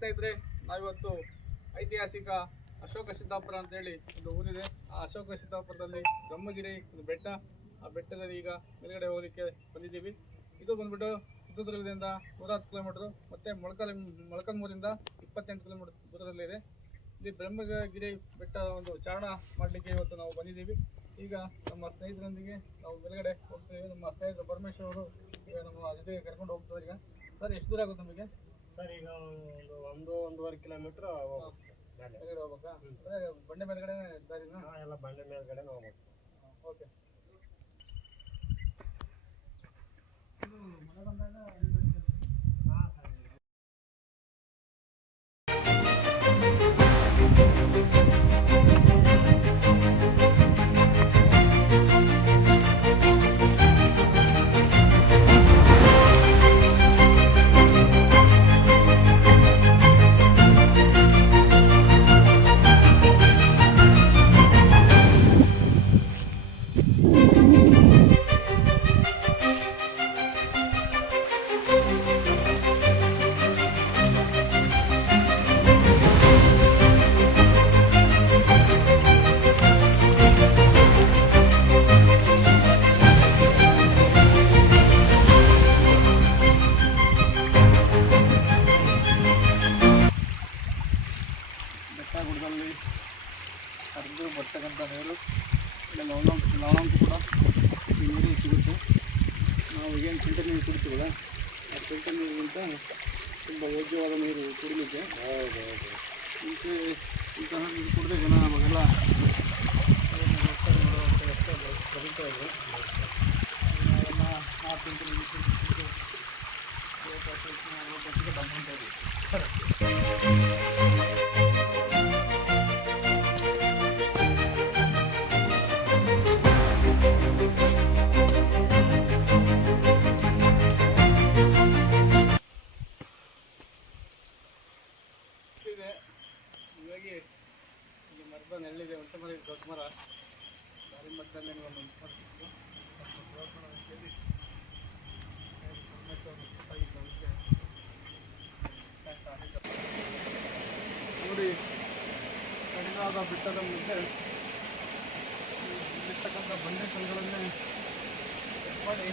ಸ್ನೇಹಿತರೆ ನಾವಿವತ್ತು ಐತಿಹಾಸಿಕ ಅಶೋಕ ಸಿದ್ದಾಪುರ ಅಂತೇಳಿ ಒಂದು ಊರಿದೆ. ಆ ಅಶೋಕ ಸಿದ್ದಾಪುರದಲ್ಲಿ ಬ್ರಹ್ಮಗಿರಿ ಒಂದು ಬೆಟ್ಟ. ಆ ಬೆಟ್ಟದಲ್ಲಿ ಈಗ ಮೇಲ್ಗಡೆ ಹೋಗಲಿಕ್ಕೆ ಬಂದಿದ್ದೀವಿ. ಇದು ಬಂದ್ಬಿಟ್ಟು ಚಿತ್ರದುರ್ಗದಿಂದ ನೂರ ಹತ್ತು ಕಿಲೋಮೀಟ್ರು ಮತ್ತು ಮೊಳಕಲ್, ಮೊಳಕಲ್ಮೂರಿಂದ ಇಪ್ಪತ್ತೆಂಟು ಕಿಲೋಮೀಟರ್ ದೂರದಲ್ಲಿದೆ. ಇಲ್ಲಿ ಬ್ರಹ್ಮಗಿರಿ ಬೆಟ್ಟ ಒಂದು ಚಾರಣ ಮಾಡಲಿಕ್ಕೆ ಇವತ್ತು ನಾವು ಬಂದಿದ್ದೀವಿ. ಈಗ ನಮ್ಮ ಸ್ನೇಹಿತರೊಂದಿಗೆ ನಾವು ಮೇಲ್ಗಡೆ ಹೋಗ್ತೀವಿ ನಮ್ಮ ಸ್ನೇಹಿತರು ಪರಮೇಶ್ವರ್ ಅವರು ಈಗ ನಮ್ಮ ಜೊತೆಗೆ ಕರ್ಕೊಂಡು ಹೋಗ್ತಾರೆ ಈಗ ಸರ್, ಎಷ್ಟು ದೂರ ಆಗುತ್ತೆ ನಮಗೆ? ಸರ್ ಈಗ ಒಂದು ಒಂದು ಒಂದೂವರೆ ಕಿಲೋಮೀಟ್ರ್ ಹೋಗ್ಬೇಕು ಸರ್ ಹೋಗ್ಬೇಕಾ? ಬಂಡೆ ಮೇಲ್ಗಡೆ ದಾರಿನಾ? ಹಾಂ ಎಲ್ಲ ಬಂಡೆ ಮೇಲ್ಗಡೆ ಹೋಗ್ಬೇಕು ಓಕೆ ಸರ್ ಬೆಟ್ಟ ಇಂತಹ ನೀರು ಕುಡಿದ್ರೆ ಜನ ನಮಗೆಲ್ಲ ಬದುಕ್ತಾ ಇದ್ರು ನಾವೆಲ್ಲ ನಾಲ್ಕು ಗಂಟೆ ಎಲ್ಲಿದೆ? ನೆರಳಿದೆ ಒಂಟೆ ಮರ ದೊಡ್ಡ ಮರ. ದಾರಿ ಮಧ್ಯದಲ್ಲಿ ಒಂದು ಅಂತೇಳಿ. ನೋಡಿ ಕಡಿದಾದ ಬೆಟ್ಟದ ಮುಂದೆ ಇರ್ತಕ್ಕಂಥ ಬಂಡೆ ಕಲ್ಲುಗಳನ್ನೇ ಮಾಡಿ.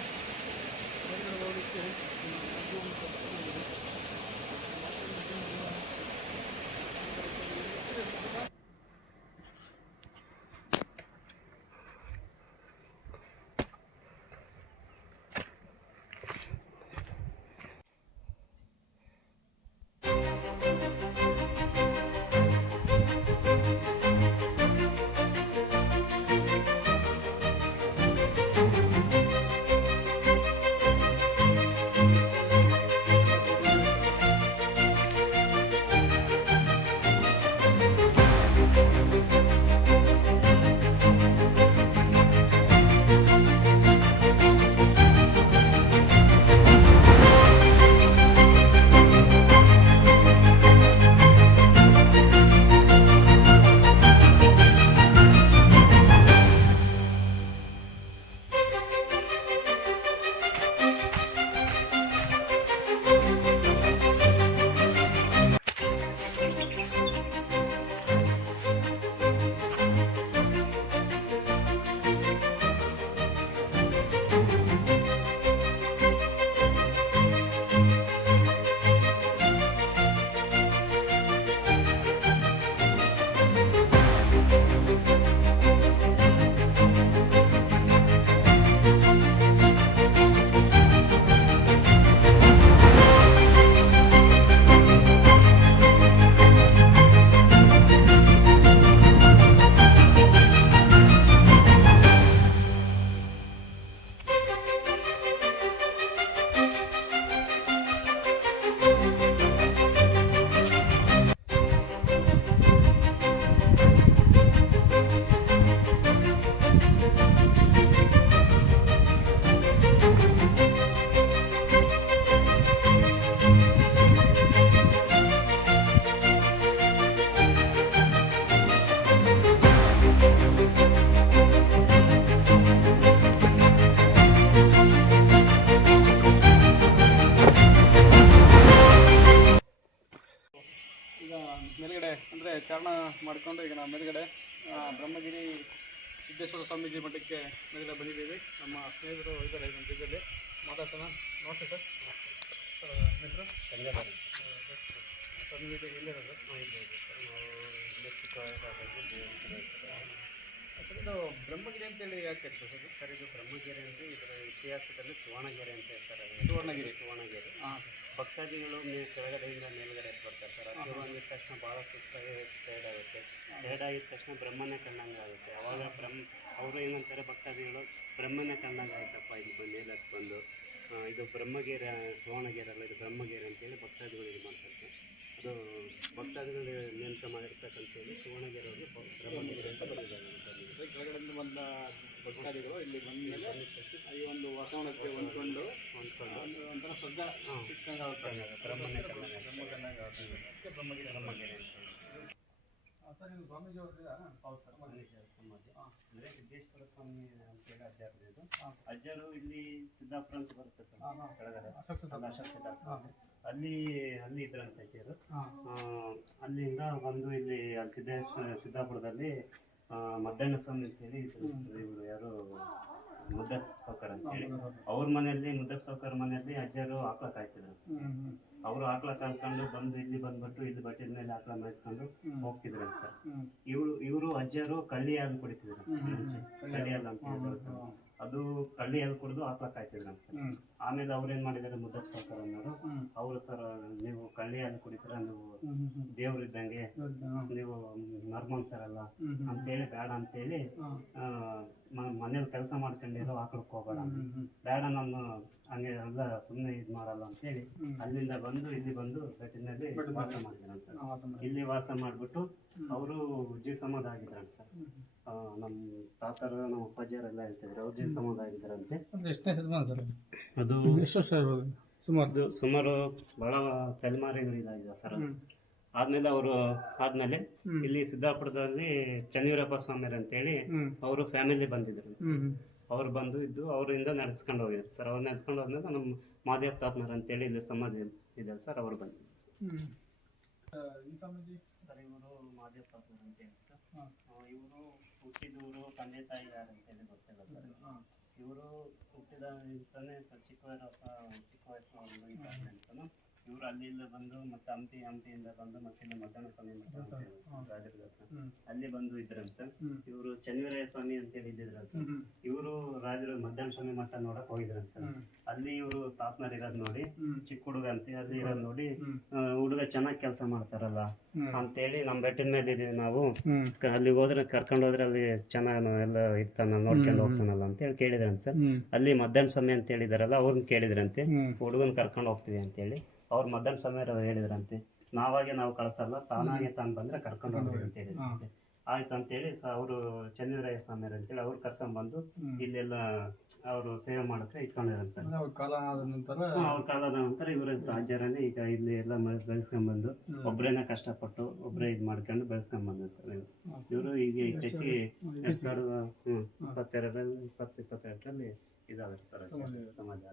ಚಾರಣ ಮಾಡಿಕೊಂಡು ಈಗ ನಾವು ಮೇಲುಗಡೆ ಬ್ರಹ್ಮಗಿರಿ ಸಿದ್ದೇಶ್ವರ ಸ್ವಾಮೀಜಿ ಮಠಕ್ಕೆ ಮೇಲುಗಡೆ ಬಂದಿದ್ದೀವಿ. ನಮ್ಮ ಸ್ನೇಹಿತರು ಇದ್ದಾರೆ ನಮ್ಮ ಜೊತೆಯಲ್ಲಿ. ಮಾತಾಡ್ಸೋಣ. ನೋಡ್ತೀವಿ ಸರ್. ಸರ್ ಸ್ವಾಮೀಜಿ ಹೆಸರು? ಸರ್ ನೀವು ಈಗ ಎಲ್ಲಿರೋದು ಸರ್ ಇದು ಬ್ರಹ್ಮಗಿರಿ ಅಂತೇಳಿ ಯಾಕೆ ಹೇಳ್ತಾರೆ ಸರ್ ಸರ್ ಇದು ಬ್ರಹ್ಮಗಿರಿ ಅಂದರೆ ಇದರ ಇತಿಹಾಸದಲ್ಲಿ ಸುವರ್ಣಗೆರೆ ಅಂತ ಹೇಳ್ತಾರೆ. ಸುವರ್ಣಗಿರಿ. ಸುವರ್ಣಗೆರೆ. ಹಾಂ ಭಕ್ತಾದಿಗಳು ನೀವು ಕೆಳಗಡೆಯಿಂದ ಮೇಲ್ಗಡೆ ಬರ್ತಾರೆ ಸರ್. ಅದು ಅಂದಿದ ತಕ್ಷಣ ಭಾಳ ಸುಸ್ತಾಗಿ ಟೈರ್ಡ್ ಆಗುತ್ತೆ. ಟೈರ್ಡ್ ಆಗಿದ ತಕ್ಷಣ ಬ್ರಹ್ಮನೇ ಕಂಡಂಗೆ ಆಗುತ್ತೆ. ಅವಾಗ ಬ್ರಹ್ಮ ಅವರು ಏನಂತಾರೆ ಭಕ್ತಾದಿಗಳು ಬ್ರಹ್ಮನೇ ಕಂಡಂಗೆ ಆಯ್ತಪ್ಪ ಇದು ಬಂದು. ಬಂದು ಇದು ಬ್ರಹ್ಮಗಿರಿ ಸುವರ್ಣಗೆರೆ ಅಲ್ಲ ಇದು ಬ್ರಹ್ಮಗಿರಿ ಅಂತೇಳಿ ಭಕ್ತಾದಿಗಳು ಇದು ಮಾಡ್ತಾರೆ ಅದು ಭಕ್ತಾದಿಗಳು ನೇಮಕ ಮಾಡಿರ್ತಕ್ಕಂಥದ್ದು ಸುವರ್ಣಗೆರೆ ಅವರು ಬ್ರಹ್ಮಗಿರಿ ಅಂತ ಬರೆದಿದ್ದಾರೆ ಅದೇ ಬಂದ ಭಕ್ತಾದಿಗಳು ಇಲ್ಲಿ ಬಂದ ಮೇಲೆ ಈ ಒಂದು ವಾತಾವರಣಕ್ಕೆ ಹೊಂದ್ಕೊಂಡು ಒಂಥರ ಶುದ್ಧ ಹಾಂ. ಇಟ್ಕೊಂಡ್ ಆಗುತ್ತೆ. ಸರ್ ಇದು ಸ್ವಾಮೀಜಿ ಅವ್ರದ್ದು ಹೌದು ಸರ್ ಅಂದರೆ ಸಿದ್ದೇಶ್ವರ ಸ್ವಾಮಿ ಅಂತೇಳಿ ಅಜ್ಜಾರು ಇದು. ಅಜ್ಜರು ಇಲ್ಲಿ ಸಿದ್ದಾಪುರ ಅಂತ ಬರುತ್ತೆ ಸರ್. ಕೆಳಗಡೆ. ಅಶೋಕ್ ಸಿದ್ದಾಪುರ. ಅಲ್ಲಿ ಅಲ್ಲಿ ಇದ್ರಂತ ಅಜ್ಜರು ಅಲ್ಲಿಂದ ಬಂದು ಇಲ್ಲಿ ಅಲ್ಲಿ ಸಿದ್ದೇಶ್ವರ ಸಿದ್ದಾಪುರದಲ್ಲಿ ಮದ್ದಣ್ಣ ಸ್ವಾಮಿ ಅಂತೇಳಿ ಹೇಳಿ ಇವರು ಯಾರು ಮುದ್ದಕ್ ಸೌಕರ್ ಅಂತೇಳಿ ಅವ್ರ ಮನೆಯಲ್ಲಿ ಮುದ್ದಪ್ಪ ಸೌಕರ್ ಮನೆಯಲ್ಲಿ ಅಜ್ಜರು ಆಕಳ ಕಾಯ್ತಿದ್ರು ಅವರು ಆಕಳ ಕಾಯ್ಕೊಂಡು ಬಂದು ಇಲ್ಲಿ ಬಂದ್ಬಿಟ್ಟು ಇಲ್ಲಿ ಬಟ್ಟಿದ ಮೇಲೆ ಆಕಳ ಮೇಯಿಸ್ಕೊಂಡು ಹೋಗ್ತಿದ್ರು ಸರ್ ಇವ್ರು ಇವರು ಅಜ್ಜರು ಕಳ್ಳಿ ಹಾಲು ಕುಡಿತಿದ್ರು. ಕಳ್ಳಿ ಹಾಲು. ಅಂತ ಹೇಳಿ ಅದು ಕಳ್ಳಿ ಹಾಲು ಕುಡಿದು ಆಕಳ ಕಾಯ್ತಿದ್ರು ಅಂತ ಹ್ಞೂ ಆಮೇಲೆ ಅವ್ರು ಏನ್ ಮಾಡಿದ್ದಾರೆ ಮುದ್ದಪ್ಪ ಸರ್ಕಾರ ಅನ್ನೋರು? ಅವರು ಸರ್ ನೀವು ಕಳ್ಳಿ ಹಾಲು ಕುಡಿತೀರ ನೀವು ದೇವ್ರ ಹ್ಞೂ ದೇವ್ರು ಇದ್ದಂಗೆ ಹ್ಞೂ ನೀವು ನರ್ಮನ್ ಸರ್ ಹ್ಞೂ ಅಂತೇಳಿ ಬೇಡ ಅಂತೇಳಿ ಮನೇಲಿ ಕೆಲಸ ಮಾಡ್ಕೊಂಡಿರೋ ಆಕಳಕ್ಕೆ ಹೋಗೋಣ. ಬೇಡ ನಾನು ಹಂಗೆ ಎಲ್ಲ ಸುಮ್ಮನೆ ಇದು ಮಾಡಲ್ಲ ಅಂತೇಳಿ ಅಲ್ಲಿಂದ ಬಂದು ಇಲ್ಲಿ ಬಂದು ಬೆಟ್ಟಿನಲ್ಲಿ ವಾಸ ಮಾಡಿದ್ರು ಸರ್. ಇಲ್ಲಿ ವಾಸ ಮಾಡಿಬಿಟ್ಟು ಅವರು ಜೀವ ಸಮಾಧ ಆಗಿದ್ರಂತೆ ಸರ್. ನಮ್ಮ ತಾತರ ನಮ್ಮ ಅಪ್ಪಾಜಿಯರೆಲ್ಲ ಹೇಳ್ತಿದ್ರು ಅವ್ರು ಎಷ್ಟನೇ ಸರ್? ಅದು ಎಷ್ಟು ವರ್ಷ ಇರ್ಬೋದು? ಸುಮಾರು ಅದು ಸುಮಾರು ಬಹಳ ತಲೆಮಾರಿಗಳು ಇದಾಗಿದೆ ಸರ್. ಆದ್ಮೇಲೆ ಅವರು ಆದ್ಮೇಲೆ ಇಲ್ಲಿ ಸಿದ್ದಾಪುರದಲ್ಲಿ ಚನ್ನವೀರಪ್ಪ ಸ್ವಾಮಿ ಅಂತೇಳಿ ಹೇಳಿ ಅವರು ಫ್ಯಾಮಿಲಿ ಬಂದಿದ್ರು ಅವ್ರು ಬಂದು ಇದ್ದು ಅವರಿಂದ ನಡೆಸ್ಕೊಂಡು ಹೋಗಿದ್ರು ಸರ್. ಅವ್ರು ನಡೆಸ್ಕೊಂಡು ಹೋದ್ಮೇಲೆ ನಮ್ಮ ಮಾದೇವ್ ತಾತ್ನರ್ ಅಂತೇಳಿ ಇಲ್ಲಿ ಸಮಾಧಿ ಇದೆ ಸರ್. ಅವ್ರು ಬಂದಿದ್ರು ಸರ್. ಇವರು ಮಾದೇವ್ ತಾತ್ನರ್ ಅಂತ ಹೇಳಿ ಇವರು ಹುಟ್ಟಿದವರು ತಂದೆ ತಾಯಿ ಯಾರು ಅಂತೇಳಿ ಗೊತ್ತಿಲ್ಲ ಸರ್. ಇವರು ಹುಟ್ಟಿದ ಅಂತಾನೆ ಸ್ವಲ್ಪ ಚಿಕ್ಕ ವಯಸ್ಸು ಚಿಕ್ಕ ವಯಸ್ಸು ಒಂದು ಇದಾಗಿದೆ ಅಂತಾನು ಇವರು ಅಲ್ಲಿಂದ ಬಂದು ಮತ್ತೆ ಹಂಪಿ ಹಂಪಿಯಿಂದ ಬಂದು ಮತ್ತೆ ಇಲ್ಲಿ ಮಧ್ಯಾಹ್ನ ಸ್ವಾಮಿ ಮಠ ಅಂತ ಹೇಳಿ ಸರ್, ರಾಜರ ಹತ್ರ. ಅಲ್ಲಿ ಬಂದು ಇದ್ರಂತ. ಇವರು ಚನ್ನವೀರಯ್ಯ ಸ್ವಾಮಿ ಅಂತೇಳಿ ಇದ್ದಿದ್ರಂತೆ. ಸರ್ ಇವರು ರಾಜರು ಮಧ್ಯಾಹ್ನ ಸ್ವಾಮಿ ಮಠ ನೋಡಕ್ ಹೋಗಿದ್ರಂತ ಸರ್. ಅಲ್ಲಿ ಇವರು ತಾತ್ನರ್ ಇರೋದ್ ನೋಡಿ ಚಿಕ್ಕ ಹುಡುಗ ಅಂತ ಅಲ್ಲಿ ಇರೋದ್ ನೋಡಿ ಆ, ಹುಡುಗ ಚೆನ್ನಾಗಿ ಕೆಲಸ ಮಾಡ್ತಾರಲ್ಲ ಅಂತ ಅಂತೇಳಿ ನಮ್ ಬೆಟ್ಟದ ಮೇಲೆ ಇದೀವಿ ನಾವು. ಅಲ್ಲಿ ಕ- ಹೋದ್ರೆ ಕರ್ಕೊಂಡು ಹೋದ್ರೆ ಅಲ್ಲಿ ಚೆನ್ನಾಗಿ ಎಲ್ಲ ಇರ್ತಾನ ನೋಡ್ಕೊಂಡು ಹೋಗ್ತಾನಲ್ಲ ಅಂತೇಳಿ ಕೇಳಿದ್ರಂತೆ ಸರ್. ಅಲ್ಲಿ ಮಧ್ಯಾಹ್ನ ಸಮಯ ಅಂತ ಹೇಳಿದಾರಲ್ಲ ಅವ್ರನ್ನ ಕೇಳಿದ್ರಂತೆ. ಹುಡುಗನ್ ಕರ್ಕೊಂಡು ಹೋಗ್ತೀವಿ ಅಂತೇಳಿ. ಅವ್ರು ಮಧ್ಯಾಹ್ನ ಸಮಯ ಹೇಳಿದ್ರಂತೆ. ನಾವಾಗೆ ನಾವು ಕಳ್ಸಲ್ಲ ತಾನಾಗೆ ತಾನು ಬಂದ್ರೆ ಕರ್ಕೊಂಡು ಹೋಗ್ರಿ ಅಂತ ಹೇಳಿ ಆಯ್ತು ಅಂತೇಳಿ ಸ ಅವರು ಚಂದ್ರರಾಯ ಸ್ವಾಮಿಯರು ಅಂತೇಳಿ ಅವ್ರು ಕರ್ಕೊಂಡ್ಬಂದು ಇಲ್ಲೆಲ್ಲ ಅವರು ಸೇವೆ ಮಾಡಕ್ಕೆ ಇಟ್ಕೊಂಡಿರಂತಾರೆ ಅವ್ರ ಕಾಲ ಆದ ನಂತರ ಅವ್ರ ಕಾಲದ ನಂತರ ಇವರು ರಾಜ್ಯರನ್ನೇ ಈಗ ಇಲ್ಲಿ ಎಲ್ಲ ಬೆಳೆಸ್ಕೊಂಡ್ಬಂದು ಬಂದು ಒಬ್ಬರೇನ ಕಷ್ಟಪಟ್ಟು ಒಬ್ಬರೇ ಇದು ಮಾಡ್ಕೊಂಡು ಬೆಳೆಸ್ಕೊಂಡ್ಬಂದು ಸರ್ ಇವರು. ಈಗ ಇತ್ತೀಚೆಗೆ ಎರಡ್ ಸಾವಿರದ ಇಪ್ಪತ್ತೆರಡರಲ್ಲಿ ಇಪ್ಪತ್ತು ಇಪ್ಪತ್ತೆರಡರಲ್ಲಿ ಇದಾವೆ ಸರ್ ಸಮಾಜ ಸಮಾಜ.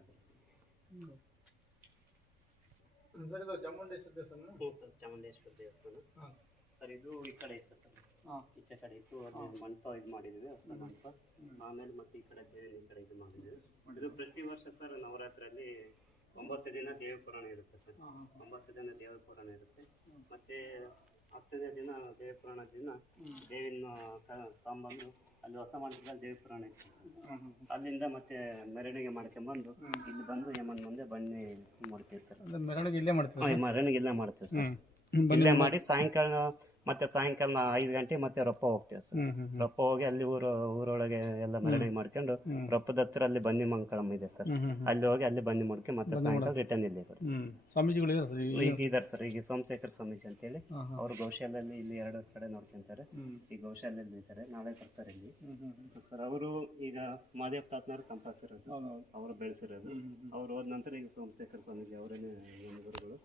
ಸರ್. ಇದು ಚಾಮುಂಡೇಶ್ವರ ದೇವಸ್ಥಾನ ಹ್ಞೂ ಸರ್ ಚಾಮುಂಡೇಶ್ವರ ದೇವಸ್ಥಾನ. ಹಾಂ. ಸರ್ ಇದು ಈ ಕಡೆ ಇತ್ತು ಸರ್. ಹಾಂ. ಈಚೆ ಕಡೆ ಇತ್ತು ಅದು ಮಂಟಪ ಇದು ಮಾಡಿದ್ವಿ ಹೊಸ ಮಂಟಪ. ಆಮೇಲೆ ಮತ್ತೆ ಈ ಕಡೆ ಬೇರೆ ಈ ಕಡೆ ಇದು ಮಾಡಿದ್ವಿ ಇದು ಪ್ರತಿ ವರ್ಷ ಸರ್ ನವರಾತ್ರಿಯಲ್ಲಿ ಒಂಬತ್ತು ದಿನ ದೇವ ಪುರಾಣ ಇರುತ್ತೆ ಸರ್. ಒಂಬತ್ತು ದಿನ ದೇವ ಪುರಾಣ ಇರುತ್ತೆ ಮತ್ತೆ ಹತ್ತನೇ ದಿನ ದೇವಿ ಪುರಾಣ ದಿನ ದೇವಿನ ತಗೊಂಬಂದು ಅಲ್ಲಿ ಹೊಸ ಮಂಟಪದಲ್ಲಿ ದೇವಿ ಪುರಾಣ ಇತ್ತು ಅಲ್ಲಿಂದ ಮತ್ತೆ ಮೆರವಣಿಗೆ ಮಾಡ್ಕೊಂಬಂದು ಇಲ್ಲಿ ಬಂದು ಯಮನ್ ಮುಂದೆ ಬನ್ನಿ ಮಾಡ್ತೀವಿ ಸರ್. ಮೆರವಣಿಗೆ ಇಲ್ಲೇ ಮಾಡ್ತೀವಿ ಮೆರವಣಿಗೆ ಇಲ್ಲೇ ಮಾಡ್ತೀವಿ ಸರ್. ಇಲ್ಲೇ ಮಾಡಿ ಸಾಯಂಕಾಲ ಮತ್ತೆ ಸಾಯಂಕಾಲ ಐದು ಗಂಟೆ ಮತ್ತೆ ರೊಪ್ಪ ಹೋಗ್ತೇವೆ ಸರ್. ರೊಪ್ಪ ಹೋಗಿ ಅಲ್ಲಿ ಊರು ಊರೊಳಗೆ ಎಲ್ಲ ಮೆರವಣಿಗೆ ಮಾಡ್ಕೊಂಡು ರೊಪ್ಪದ ಹತ್ರ ಅಲ್ಲಿ ಬನ್ನಿ ಮಂಕಳಮ್ಮ ಇದೆ ಸರ್. ಅಲ್ಲಿ ಹೋಗಿ ಅಲ್ಲಿ ಬನ್ನಿ ಮಾಡ್ಕೊಂಡು ಮತ್ತೆ ಸಾಯಂಕಾಲ ರಿಟರ್ನ್ ಇಲ್ಲಿ ಸ್ವಾಮೀಜಿಗಳು ಸರ್ ಈಗ? ಇದಾರೆ ಸರ್. ಈಗ ಸೋಮಶೇಖರ್ ಸ್ವಾಮೀಜಿ ಅಂತ ಹೇಳಿ ಅವರು ಗೌಶಾಲೆಯಲ್ಲಿ ಇಲ್ಲಿ ಎರಡು ಕಡೆ ನೋಡ್ಕೊಂತಾರೆ. ಈ ಗೌಶಾಲೆಯಲ್ಲಿ ಇದ್ದಾರೆ ನಾಳೆ ಬರ್ತಾರೆ ಇಲ್ಲಿ. ಸರ್ ಅವರು ಈಗ ಮಾದೇವ್ ತಾತ್ನವರು ಸಂಪಾದಿಸಿರೋದು ಅವರು ಬೆಳೆಸಿರೋದು. ಅವ್ರು ಹೋದ ನಂತರ ಈಗ ಸೋಮಶೇಖರ್ ಸ್ವಾಮೀಜಿ ಅವರೇನೆ ಗುರುಗಳು?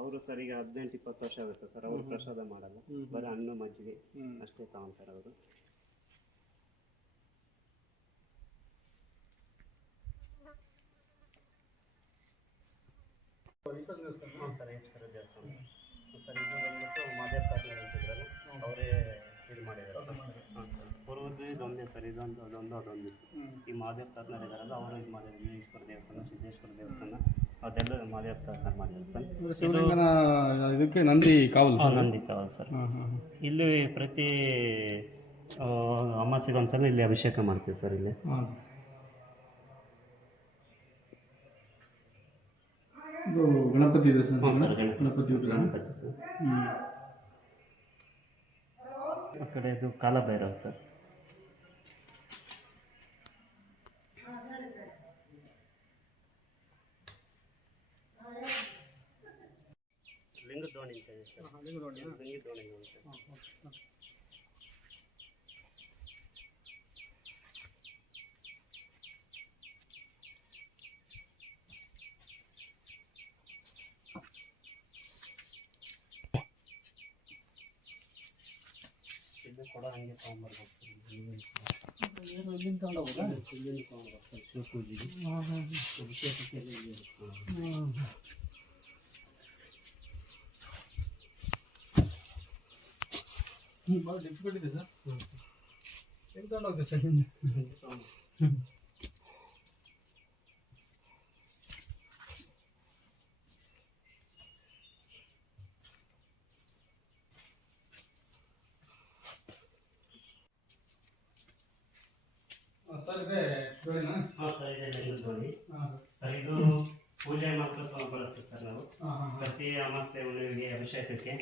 ಅವರು ಸರ್ ಈಗ ಹದಿನೆಂಟು ಇಪ್ಪತ್ತು ವರ್ಷ ಆಗುತ್ತೆ ಸರ್. ಅವರು ಪ್ರಸಾದ ಮಾಡಲ್ಲ. ಬರೀ ಹಣ್ಣು ಮಜ್ಜಿಗೆ. ಅಷ್ಟೇ ತಗೊಂತಾರೆ ಅವರು. ಹಾಂ ದೇವಸ್ಥಾನ. ಅವರೇ ಇದು ಸರ್. ಇದೊಂದೇ ಸರ್. ಇದೊಂದು ಅದೊಂದು ಅದೊಂದಿತ್ತು ಈ ಮಾದೇವ್ ಪಾಟ್ನರ್ ಇದ್ದಾರಲ್ಲ ಅವರು ಇದು ಮಾಡಿದ್ರು ಈಶ್ವರ ದೇವಸ್ಥಾನ ಸಿದ್ದೇಶ್ವರ ದೇವಸ್ಥಾನ. ಅದೆಲ್ಲ ತಾತನರ್ ಮಾಡಿದ್ರು ಸರ್. ಶಿವಲಿಂಗನ ಇದಕ್ಕೆ ನಂದಿ ಕಾವಲು ಹಾಂ ನಂದಿ ಕಾವಲ್ ಸರ್. ಹಾಂ ಹಾಂ ಇಲ್ಲಿ ಪ್ರತಿ ಆ, ಅಮಾವಾಸ್ಯೆಗೆ ಒಂದ್ಸಲ ಇಲ್ಲಿ ಅಭಿಷೇಕ ಮಾಡ್ತೀವಿ ಸರ್ ಇಲ್ಲಿ. ಹಾಂ ಇದು ಗಣಪತಿ ಇದೆ ಸರ್? ಸರ್ ಗಣಪತಿ ವಿಗ್ರಹ ಗಣಪತಿ ಸರ್. ಹ್ಮ್. ಆ ಕಡೆ ಇದು ಕಾಲಭೈರವ ಸರ್. ಲಿಂಗದೋಣಿ ಅಂತ ಇದೆ ಸರ್ ಲಿಂಗದೋಣಿ ಅಂತ ಸರ್. ಇದು ಕೂಡ ಹಂಗೆ ತೊಗೊಂಬರ್ಬೇಕು ಸರ್ ಇಲ್ಲಿಂದ ತೊಗೊಂಬರ್ಬೇಕು ಸರ್ ಶಿವಪೂಜೆಗೆ ಅಭಿಷೇಕಕ್ಕೆಲ್ಲ ಇಲ್ಲಿ ಇರುತ್ತೆ. ಹ್ಮ್, ಭಾಳ ಡಿಫಿಕಲ್ಟ್ ಇದೆ ಸರ್. ಸರ್ ಇದೆ ಸರ್ ಪೂಜೆ ಮಾತ್ರ ತೊಗೊಂಡು ಬಳಸ್ತೀವಿ ಸರ್ ನಾವು. ಪ್ರತಿ ಅಮಾಸ್ಯ ಹುಣ್ಣಿಮೆಗೆ ಅಭಿಷೇಕಕ್ಕೆ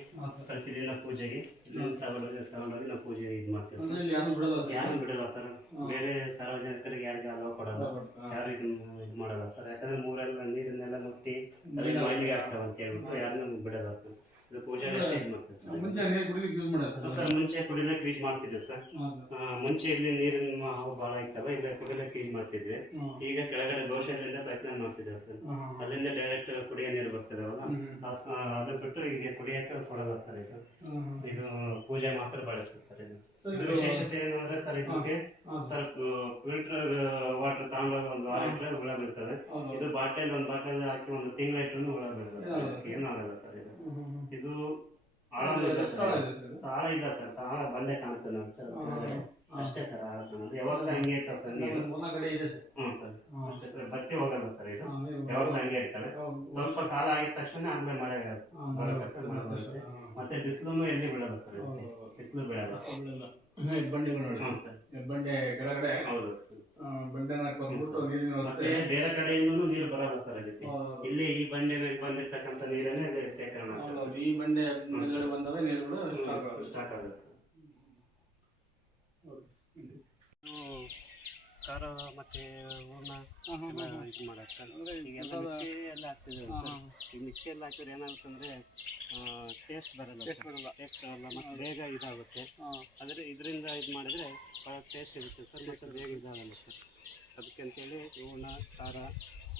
ಪ್ರತಿದಿನ ಪೂಜೆಗೆ. ಇಲ್ಲೊಂದು ತಗೊಂಡೋಗಿ ತಗೊಂಡೋಗಿ ನಾವು ಪೂಜೆ ಇದು ಮಾಡ್ತೇವೆ ಸರ್. ಯಾರು ಬಿಡೋಲ್ಲ ಸರ್? ಯಾರು ಬಿಡಲ್ಲ ಸರ್. ಬೇರೆ ಸಾರ್ವಜನಿಕರಿಗೆ ಯಾರಿಗೆ ಅಲೋ ಕೊಡಲ್ಲ. ಯಾರು ಇದು ಇದು ಮಾಡಲ್ಲ ಸರ್. ಯಾಕಂದ್ರೆ ಮೂರೆಲ್ಲ ನೀರನ್ನೆಲ್ಲ ಮುಟ್ಟಿ ತಲೆಗೆ ಮೈಲಿಗೆ ಆಗ್ತಾವ ಅಂತ ಹೇಳ್ಬಿಟ್ಟು ಯಾರನ್ನೂ ಬಿಡಲ್ಲ ಸರ್. ಇದು ಪೂಜೆ ಅಷ್ಟೇ ಇದು ಮಾಡ್ತೀವಿ ಸರ್? ಮುಂಚೆ ನೀರು ಕುಡಿಲಿಕ್ಕೆ ಯೂಸ್ ಮಾಡೋದು ಸರ್ ಸರ್ ಮುಂಚೆ ಕುಡಿಲಿಕ್ಕೆ ಯೂಸ್ ಮಾಡ್ತಿದ್ದೆ ಸರ್. ಸರ್. ಆ, ಮುಂಚೆ ಇಲ್ಲಿ ನೀರಿನ ಹಾವು ಭಾಳ ಇತ್ತಲ್ಲ ಇಲ್ಲ ಕುಡಿಲಕ್ಕೆ ಯೂಸ್ ಮಾಡ್ತಿದ್ವಿ. ಈಗ ಕೆಳಗಡೆ ಗೋಶಾಲೆಯಿಂದ ಪ್ರಯತ್ನ ಮಾಡ್ತಿದ್ದೇವೆ ಸರ್. ಅಲ್ಲಿಂದ ಡೈರೆಕ್ಟ್ ಕುಡಿಯೋ ನೀರು ಬರ್ತದಲ್ಲ ಅದನ್ನ ಅದು ಬಿಟ್ಟು ಈಗ ಕುಡಿಯಕ್ಕೆ ಕೊಡಲ್ಲ ಸರ್ ಇದು. ಇದು ಪೂಜೆ ಮಾತ್ರ ಬಳಸ್ತೀವಿ ಸರ್ ಇದು. ಸರ್ ವಿಶೇಷತೆ ಏನಂದ್ರೆ ಸರ್ ಇದಕ್ಕೆ ಸ್ವಲ್ಪ ಫಿಲ್ಟರ್ ವಾಟರ್ ತಗೊಂಡಾಗ ಒಂದು ವಾರ ಇಟ್ಟರೆ ಹುಳ ಬೀಳ್ತದೆ ಇದು ಬಾಟಲ್ ಒಂದು ಬಾಟಲ್ ಹಾಕಿ ಒಂದು ತಿಂಗಳ ಇಟ್ಟರು ಹುಳ ಬೀಳ್ತದೆ ಸರ್. ಹೌದು. ಆಗಲ್ಲ ಸರ್ ಇದು. ಇದು ಆಳ ಇಲ್ಲ ಸರ್? ಆಳ ಇಲ್ಲ ಸರ್. ಆಳ ಬಂದೇ ಕಾಣುತ್ತೆ ನಮ್ಗೆ ಸರ್. ಅಷ್ಟೇ ಸರ್ ಆಳ ಕಾಣೋದು ಯಾವಾಗಲೂ ಹಂಗೆ ಇರ್ತಾವೆ ಸರ್ ನೀರು. ಕಡೆ ಇದೆ ಸರ್. ಹ್ಞೂ ಸರ್. ಅಷ್ಟೇ ಸರ್. ಬತ್ತಿ ಹೋಗಲ್ಲ ಸರ್ ಇದು. ಯಾವಾಗ ಹಂಗೆ ಇರ್ತಾರೆ ಸ್ವಲ್ಪ ಕಾಲ ಆಗಿದ ತಕ್ಷಣ ಆಮೇಲೆ ಮಳೆ. ಬರುತ್ತೆ. ಸರ್ ಮತ್ತೆ ಬಿಸಿಲು ಎಲ್ಲಿ ಬಿಡಲ್ಲ ಸರ್. ಬಿಸಿಲು ಬೀಳಲ್ಲ. ನೋಡಿ ಹ್ಞೂ ಸರ್. ಹೆಬ್ಬಂಡೆ ಕೆಳಗಡೆ. ಹೌದು ಸರ್. ಬಂಡೆನ ಹಾಕೊಂಡ್ಬಿಟ್ಟು ನೀರಿನ ಮತ್ತೆ ವ್ಯವಸ್ಥೆ ಬೇರೆ ಕಡೆಯಿಂದನೂ ನೀರು ಬರಲ್ಲ ಸರ್ ಅದಕ್ಕೆ. ಹೌದು. ಇಲ್ಲಿ ಈ ಬಂಡೆ ಮೇಲೆ ಬಂದಿರ್ತಕ್ಕಂಥ ನೀರನ್ನೇ ಇಲ್ಲಿ ಶೇಖರಣೆ ಹೌದು. ಈ ಬಂಡೆ ಮೇಲ್ಗಡೆ ಬಂದಾಗ ನೀರುಗಳು ಸ್ಟಾಕ್ ಆಗುತ್ತೆ. ಸ್ಟಾರ್ಟ್ ಆಗುತ್ತೆ ಸರ್. ಖಾರ ಮತ್ತೆ ಹೂರ್ಣ. ಇದು ಮಾಡಕ್ಕೆ. ಅಂದ್ರೆ ಈಗೆಲ್ಲ ಹೊಸದ- ಮಿಕ್ಸಿ ಎಲ್ಲ. ಈ ಮಿಕ್ಸಿಯಲ್ಲಿ ಹಾಕಿದ್ರೆ ಏನಾಗುತ್ತೆ ಅಂದರೆ ಟೇಸ್ಟ್ ಬರಲ್ಲ ಟೇಸ್ಟ್ ಬರಲ್ಲ. ಟೇಸ್ಟ್ ಬರಲ್ಲ ಮತ್ತೆ ಬೇಗ ಇದಾಗುತ್ತೆ. ಆದರೆ ಇದರಿಂದ ಇದು ಮಾಡಿದರೆ ಭಾಳ ಟೇಸ್ಟ್ ಇರುತ್ತೆ ಸರ್ ಮತ್ತೆ ಬೇಗ ಇದಾಗಲ್ಲ ಸರ್. ಅದಕ್ಕೆ ಅಂತೇಳಿ ಹೂರ್ಣ ಖಾರ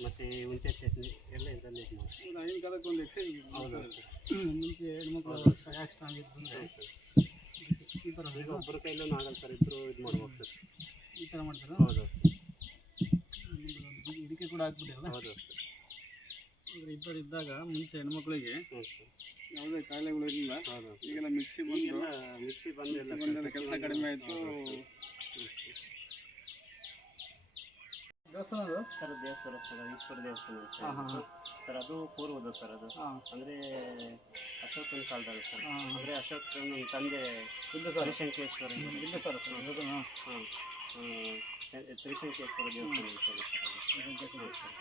ಮತ್ತು ಹುಣಸೆ ಚಟ್ನಿ ಎಲ್ಲ ಇದರಲ್ಲಿ ಇದು ಮಾಡಿ ಹೌದು, ಆಗಿನ ಕಾಲಕ್ಕೆ ಒಂದು ಎಕ್ಸೈಸ್ ಹೌದಾ ಸರ್. ಮುಂಚೆ ಹೆಣ್ಮಕ್ಳು ಯಾಕೆ ಸ್ಟ್ರಾಂಗ್ ಇತ್ತು ಈಗ ಒಬ್ಬರ ಕೈಲೂ ಆಗಲ್ಲ ಸರ್ ಇಬ್ಬರು ಇದು ಮಾಡ್ಬೇಕು ಸರ್. ಈ ಥರ ಮಾಡ್ತಾರೆ? ಹೌದು ಸರ್. ಇದಕ್ಕೆ ಕೂಡ ಹಾಕ್ಬಿಟ್ಟಿಲ್ಲ ಹೌದು ಸರ್. ಅಂದ್ರೆ ಇಬ್ಬರು ಇದ್ದಾಗ ಮುಂಚೆ ಹೆಣ್ಮಕ್ಳಿಗೆ ಹ್ಞೂ ಸರ್. ಯಾವುದೇ ಕಾಯಿಲೆಗಳು ಇರಲಿಲ್ಲ ಈಗೆಲ್ಲ ಮಿಕ್ಸಿ ಬಂದು ಮಿಕ್ಸಿ ಬಂದಿಲ್ಲ ಮಿಕ್ಸಿ ಬಂದೆಲ್ಲ ಕೆಲಸ ಕಡಿಮೆ ಆಯಿತು. ದೇವಸ್ಥಾನ ಅದು? ಸರ್ ದೇವಸ್ಥಾನ ಸರ್ ಈಶ್ವರ ದೇವಸ್ಥಾನ ಇದೆ ಹಾಂ ಹಾಂ ಸರ್. ಅದು ಪೂರ್ವದ ಸರ್ ಅದು. ಹಾಂ. ಅಂದರೆ ಅಶೋಕನ ಕಾಲದಲ್ಲಿ ಸರ್. ಅಂದ್ರೆ ಅಂದರೆ ಅಶೋಕನ ತಂದೆ ಬಿಂದು ಸರ್ ಶಂಕೇಶ್ವರ ಬಿಂದು ಸರ್ ಸರ್ ಅದು ಹಾಂ. ಹಾಂ ತ್ರಿಶಂಕೇಶ್ವರ ದೇವಸ್ಥಾನ ಇದೆ ಸರ್ ಅದು. ಹಾಂ, ಸರ್